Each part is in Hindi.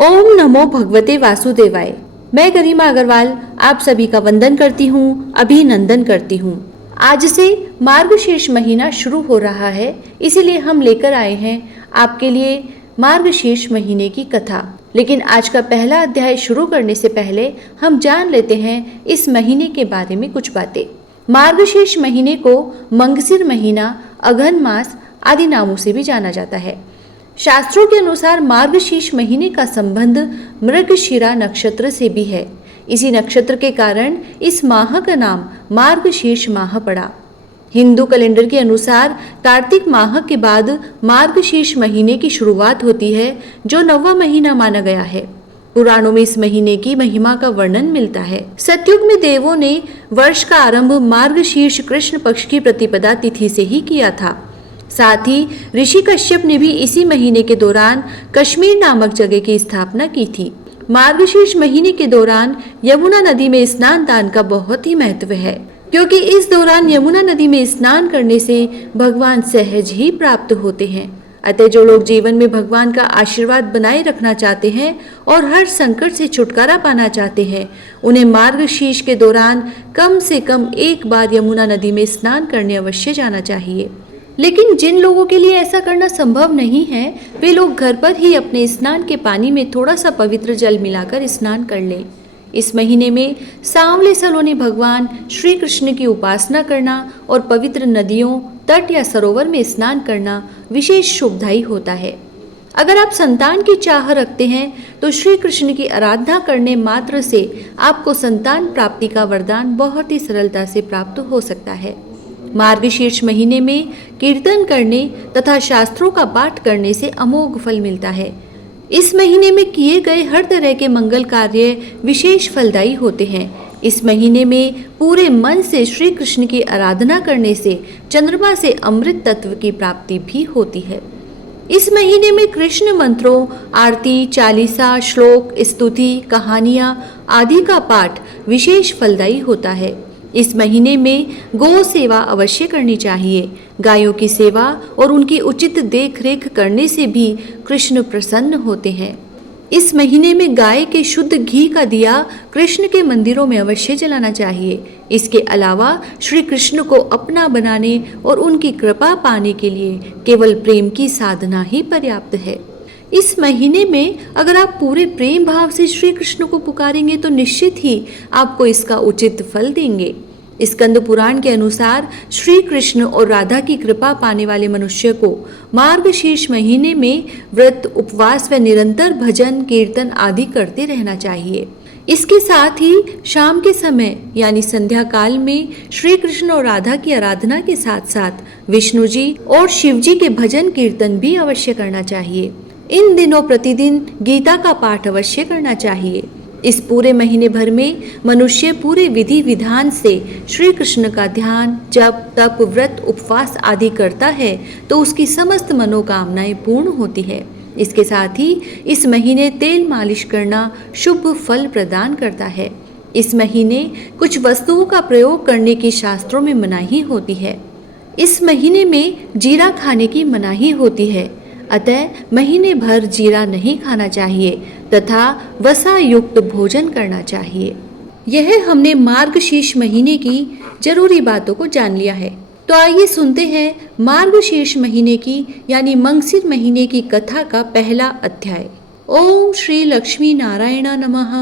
ओम नमो भगवते वासुदेवाय। मैं गरिमा अग्रवाल आप सभी का वंदन करती हूँ, अभिनंदन करती हूँ। आज से मार्गशीर्ष महीना शुरू हो रहा है, इसीलिए हम लेकर आए हैं आपके लिए मार्गशीर्ष महीने की कथा। लेकिन आज का पहला अध्याय शुरू करने से पहले हम जान लेते हैं इस महीने के बारे में कुछ बातें। मार्गशीर्ष महीने को मंगसिर महीना, अघन मास आदि नामों से भी जाना जाता है। शास्त्रों के अनुसार मार्गशीर्ष महीने का संबंध मृगशिरा नक्षत्र से भी है। इसी नक्षत्र के कारण इस माह का नाम मार्गशीर्ष माह पड़ा। हिंदू कैलेंडर के अनुसार कार्तिक माह के बाद मार्गशीर्ष महीने की शुरुआत होती है, जो 9वां महीना माना गया है। पुराणों में इस महीने की महिमा का वर्णन मिलता है। सतयुग में देवों ने वर्ष का आरंभ मार्गशीर्ष कृष्ण पक्ष की प्रतिपदा तिथि से ही किया था। साथ ही ऋषि कश्यप ने भी इसी महीने के दौरान कश्मीर नामक जगह की स्थापना की थी। मार्गशीर्ष महीने के दौरान यमुना नदी में स्नान दान का बहुत ही महत्व है, क्योंकि इस दौरान यमुना नदी में स्नान करने से भगवान सहज ही प्राप्त होते हैं। अतः जो लोग जीवन में भगवान का आशीर्वाद बनाए रखना चाहते हैं और हर संकट से छुटकारा पाना चाहते हैं, उन्हें मार्गशीर्ष के दौरान कम से कम एक बार यमुना नदी में स्नान करने अवश्य जाना चाहिए। लेकिन जिन लोगों के लिए ऐसा करना संभव नहीं है, वे लोग घर पर ही अपने स्नान के पानी में थोड़ा सा पवित्र जल मिलाकर स्नान कर लें। इस महीने में सांवले सलोने भगवान श्री कृष्ण की उपासना करना और पवित्र नदियों, तट या सरोवर में स्नान करना विशेष शुभदायी होता है। अगर आप संतान की चाह रखते हैं तो श्री कृष्ण की आराधना करने मात्र से आपको संतान प्राप्ति का वरदान बहुत ही सरलता से प्राप्त हो सकता है। मार्गशीर्ष महीने में कीर्तन करने तथा शास्त्रों का पाठ करने से अमोघ फल मिलता है। इस महीने में किए गए हर तरह के मंगल कार्य विशेष फलदायी होते हैं। इस महीने में पूरे मन से श्री कृष्ण की आराधना करने से चंद्रमा से अमृत तत्व की प्राप्ति भी होती है। इस महीने में कृष्ण मंत्रों, आरती, चालीसा, श्लोक, स्तुति, कहानियाँ आदि का पाठ विशेष फलदायी होता है। इस महीने में गौ सेवा अवश्य करनी चाहिए। गायों की सेवा और उनकी उचित देखरेख करने से भी कृष्ण प्रसन्न होते हैं। इस महीने में गाय के शुद्ध घी का दिया कृष्ण के मंदिरों में अवश्य जलाना चाहिए। इसके अलावा श्री कृष्ण को अपना बनाने और उनकी कृपा पाने के लिए केवल प्रेम की साधना ही पर्याप्त है। इस महीने में अगर आप पूरे प्रेम भाव से श्री कृष्ण को पुकारेंगे तो निश्चित ही आपको इसका उचित फल देंगे। स्कंद पुराण के अनुसार श्री कृष्ण और राधा की कृपा पाने वाले मनुष्य को मार्गशीर्ष महीने में व्रत, उपवास व निरंतर भजन, कीर्तन आदि करते रहना चाहिए। इसके साथ ही शाम के समय यानी संध्या काल में श्री कृष्ण और राधा की आराधना के साथ साथ विष्णु जी और शिव जी के भजन कीर्तन भी अवश्य करना चाहिए। इन दिनों प्रतिदिन गीता का पाठ अवश्य करना चाहिए। इस पूरे महीने भर में मनुष्य पूरे विधि विधान से श्री कृष्ण का ध्यान, जप, तप, व्रत, उपवास आदि करता है तो उसकी समस्त मनोकामनाएं पूर्ण होती है। इसके साथ ही इस महीने तेल मालिश करना शुभ फल प्रदान करता है। इस महीने कुछ वस्तुओं का प्रयोग करने की शास्त्रों में मनाही होती है। इस महीने में जीरा खाने की मनाही होती है, अतः महीने भर जीरा नहीं खाना चाहिए तथा वसा युक्त भोजन करना चाहिए। यह हमने मार्गशीर्ष महीने की जरूरी बातों को जान लिया है। तो आइए सुनते हैं मार्गशीर्ष महीने की यानी मंगसिर महीने की कथा का पहला अध्याय। ओम श्री लक्ष्मी नारायण नमः।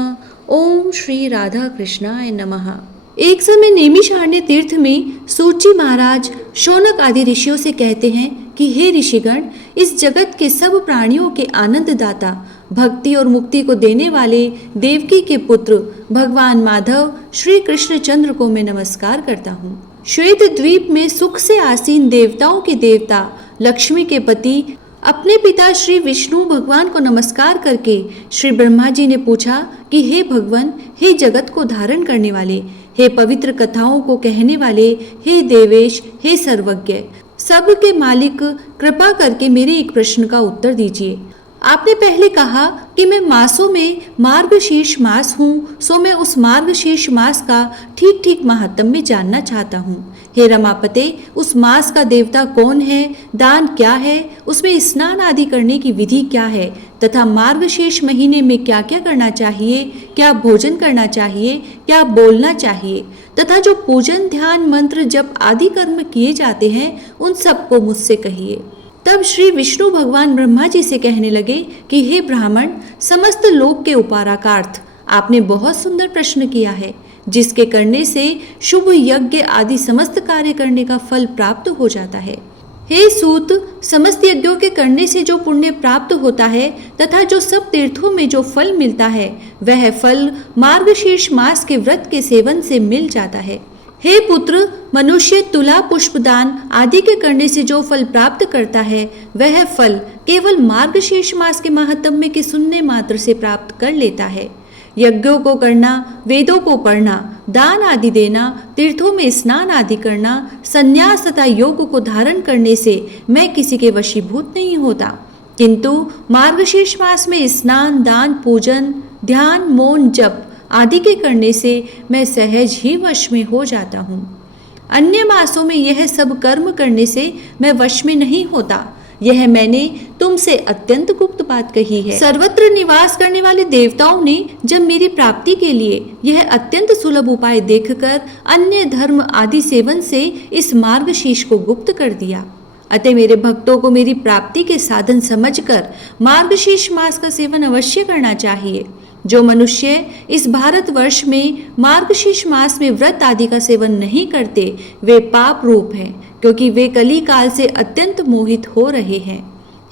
ओम श्री राधा कृष्णाय नमः। एक समय नैमिषारण्य तीर्थ में सूची महाराज शौनक आदि ऋषियों से कहते हैं कि हे ऋषिगण, इस जगत के सब प्राणियों के आनंद दाता, भक्ति और मुक्ति को देने वाले देवकी के पुत्र भगवान माधव श्री कृष्णचंद्र को मैं नमस्कार करता हूँ। श्वेत द्वीप में सुख से आसीन देवताओं के देवता, लक्ष्मी के पति, अपने पिता श्री विष्णु भगवान को नमस्कार करके श्री ब्रह्मा जी ने पूछा कि हे भगवान, हे जगत को धारण करने वाले, हे पवित्र कथाओं को कहने वाले, हे देवेश, हे सर्वज्ञ, सब के मालिक, कृपा करके मेरे एक प्रश्न का उत्तर दीजिए। आपने पहले कहा कि मैं मासों में मार्गशीर्ष मास हूँ, सो मैं उस मार्गशीर्ष मास का ठीक ठीक महात्म्य जानना चाहता हूँ। हे रमापते, उस मास का देवता कौन है, दान क्या है, उसमें स्नान आदि करने की विधि क्या है, तथा मार्गशीर्ष महीने में क्या क्या करना चाहिए, क्या भोजन करना चाहिए, क्या बोलना चाहिए, तथा जो पूजन ध्यान मंत्र जप आदि कर्म किए जाते हैं उन सबको मुझसे कहिए। तब श्री विष्णु भगवान ब्रह्मा जी से कहने लगे कि हे ब्राह्मण, समस्त लोक के उपाराकार्थ आपने बहुत सुंदर प्रश्न किया है, जिसके करने से शुभ यज्ञ आदि समस्त कार्य करने का फल प्राप्त हो जाता है। हे सूत, समस्त यज्ञों के करने से जो पुण्य प्राप्त होता है तथा जो सब तीर्थों में जो फल मिलता है, वह फल मार्गशीर्ष मास के व्रत के सेवन से मिल जाता है। हे पुत्र, मनुष्य तुला पुष्पदान आदि के करने से जो फल प्राप्त करता है, वह फल केवल मार्गशीर्ष मास के महात्म्य के सुनने मात्र से प्राप्त कर लेता है। यज्ञों को करना, वेदों को पढ़ना, दान आदि देना, तीर्थों में स्नान आदि करना, संन्यास तथा योग को धारण करने से मैं किसी के वशीभूत नहीं होता, किंतु मार्गशीर्ष मास में स्नान, दान, पूजन, ध्यान, मौन, जप आदि के करने से मैं सहज ही वश में हो जाता हूँ। अन्य मासों में यह सब कर्म करने से मैं वश में नहीं होता। यह मैंने तुमसे अत्यंत गुप्त बात कही है। सर्वत्र निवास करने वाले देवताओं ने जब मेरी प्राप्ति के लिए यह अत्यंत सुलभ उपाय देखकर अन्य धर्म आदि सेवन से इस मार्गशीर्ष को गुप्त कर दिया। अतः मेरे भक्तों को मेरी प्राप्ति के साधन समझकर मार्गशीर्ष मास का सेवन अवश्य करना चाहिए। जो मनुष्य इस भारतवर्ष में मार्गशीर्ष मास में व्रत आदि का सेवन नहीं करते, वे पाप रूप हैं, क्योंकि वे कली काल से अत्यंत मोहित हो रहे हैं।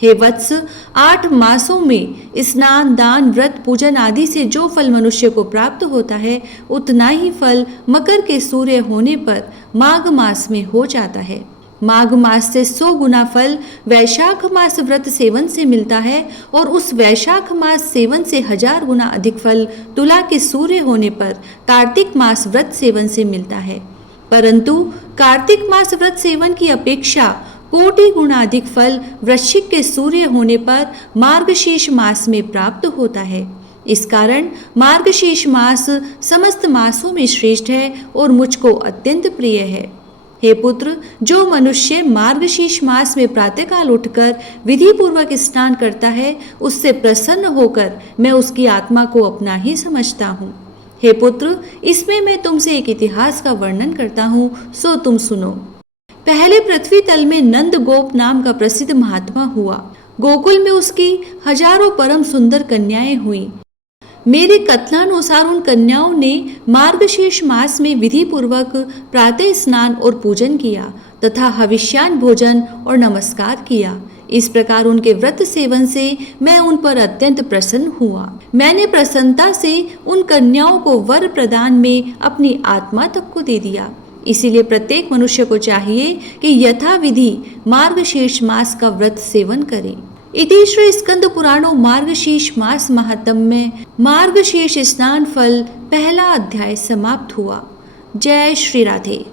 हे वत्स, 8 मासों में स्नान, दान, व्रत, पूजन आदि से जो फल मनुष्य को प्राप्त होता है, उतना ही फल मकर के सूर्य होने पर माघ मास में हो जाता है। माघ मास से 100 गुना फल वैशाख मास व्रत सेवन से मिलता है, और उस वैशाख मास सेवन से 1000 गुना अधिक फल तुला के सूर्य होने पर कार्तिक मास व्रत सेवन से मिलता है। परंतु कार्तिक मास व्रत सेवन की अपेक्षा कोटि गुना अधिक फल वृश्चिक के सूर्य होने पर मार्गशीर्ष मास में प्राप्त होता है। इस कारण मार्गशीर्ष मास समस्त मासों में श्रेष्ठ है और मुझको अत्यंत प्रिय है। हे पुत्र, जो मनुष्य मार्गशीर्ष मास में प्रातःकाल उठकर विधि पूर्वक स्नान करता है, उससे प्रसन्न होकर मैं उसकी आत्मा को अपना ही समझता हूँ। हे पुत्र, इसमें मैं तुमसे एक इतिहास का वर्णन करता हूँ, सो तुम सुनो। पहले पृथ्वी तल में नंद गोप नाम का प्रसिद्ध महात्मा हुआ। गोकुल में उसकी हजारों परम सुंदर कन्याएं हुई। मेरे कथनानुसार उन कन्याओं ने मार्गशीर्ष मास में विधि पूर्वक प्रातः स्नान और पूजन किया तथा हविष्यान भोजन और नमस्कार किया। इस प्रकार उनके व्रत सेवन से मैं उन पर अत्यंत प्रसन्न हुआ। मैंने प्रसन्नता से उन कन्याओं को वर प्रदान में अपनी आत्मा तक को दे दिया। इसीलिए प्रत्येक मनुष्य को चाहिए कि यथाविधि मार्गशीर्ष मास का व्रत सेवन करे। इति श्री स्कंद पुराणो मार्गशीर्ष मास महात्म्य मार्गशीर्ष स्नान फल पहला अध्याय समाप्त हुआ। जय श्री राधे।